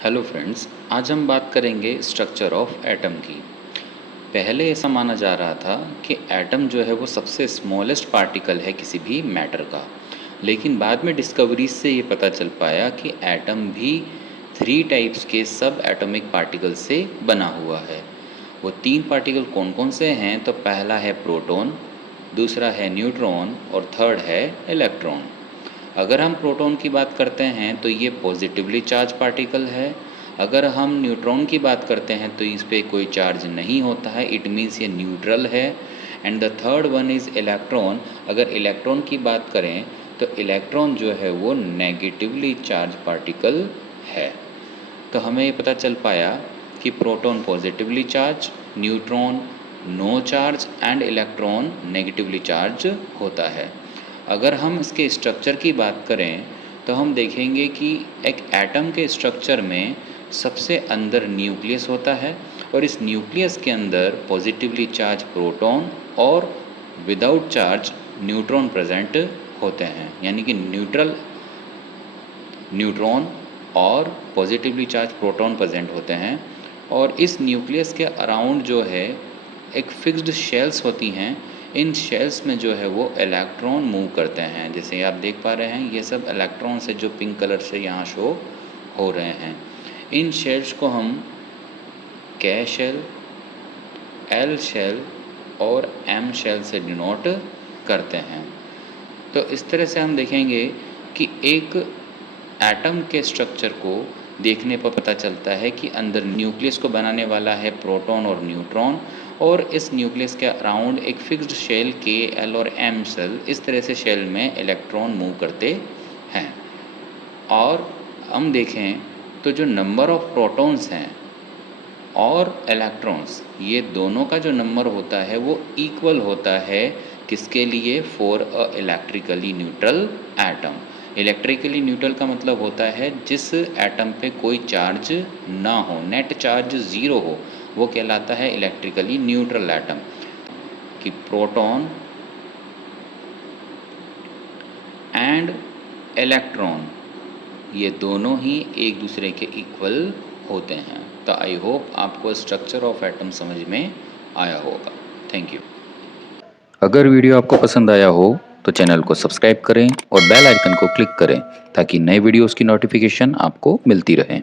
Hello friends, आज हम बात करेंगे स्ट्रक्चर ऑफ एटम की। पहले ऐसा माना जा रहा था कि एटम जो है वो सबसे स्मॉलेस्ट पार्टिकल है किसी भी मैटर का, लेकिन बाद में डिस्कवरीज से ये पता चल पाया कि एटम भी 3 टाइप्स के सब एटॉमिक पार्टिकल से बना हुआ है। वो 3 पार्टिकल कौन कौन से हैं? तो पहला है प्रोटॉन, दूसरा है न्यूट्रॉन और थर्ड है इलेक्ट्रॉन। अगर हम प्रोटॉन की बात करते हैं तो ये पॉजिटिवली चार्ज पार्टिकल है। अगर हम न्यूट्रॉन की बात करते हैं तो इस पे कोई चार्ज नहीं होता है, इट मीन्स ये न्यूट्रल है। And the third one is electron. अगर इलेक्ट्रॉन की बात करें तो इलेक्ट्रॉन जो है वो नेगेटिवली चार्ज पार्टिकल है। तो हमें ये पता चल पाया कि proton positively charge, neutron no charge and electron negatively charge होता है। अगर हम इसके स्ट्रक्चर की बात करें तो हम देखेंगे कि एक एटम के स्ट्रक्चर में सबसे अंदर न्यूक्लियस होता है और इस न्यूक्लियस के अंदर पॉजिटिवली चार्ज प्रोटॉन और विदाउट चार्ज न्यूट्रॉन प्रेजेंट होते हैं, यानी कि न्यूट्रॉन और पॉजिटिवली चार्ज प्रोटॉन प्रेजेंट होते हैं। और इस न्यूक्लियस के अराउंड जो है एक फिक्स्ड शेल्स होती हैं। इन शेल्स में जो है वो इलेक्ट्रॉन मूव करते हैं, जैसे आप देख पा रहे हैं ये सब इलेक्ट्रॉन्स है जो पिंक कलर से यहाँ शो हो रहे हैं। इन शेल्स को हम के शेल, एल शेल और एम शेल से डिनोट करते हैं। तो इस तरह से हम देखेंगे कि एक एटम के स्ट्रक्चर को देखने पर पता चलता है कि अंदर न्यूक्लियस को बनाने वाला है प्रोटॉन और न्यूट्रॉन, और इस न्यूक्लियस के अराउंड एक फिक्स्ड शेल के, एल और एम शेल, इस तरह से शेल में इलेक्ट्रॉन मूव करते हैं। और हम देखें तो जो नंबर ऑफ प्रोटॉन्स हैं और इलेक्ट्रॉन्स, ये दोनों का जो नंबर होता है वो इक्वल होता है किसके लिए? For a electrically neutral atom. Electrically neutral का मतलब होता है जिस एटम पे कोई चार्ज ना हो, नेट चार्ज ज़ीरो हो, वो कहलाता है इलेक्ट्रिकली न्यूट्रल एटम। कि प्रोटॉन एंड इलेक्ट्रॉन ये दोनों ही एक दूसरे के इक्वल होते हैं। तो आई होप आपको स्ट्रक्चर ऑफ एटम समझ में आया होगा। Thank you. अगर वीडियो आपको पसंद आया हो तो चैनल को सब्सक्राइब करें और बेल आइकन को क्लिक करें ताकि नए वीडियोस की नोटिफिकेशन आपको मिलती रहे।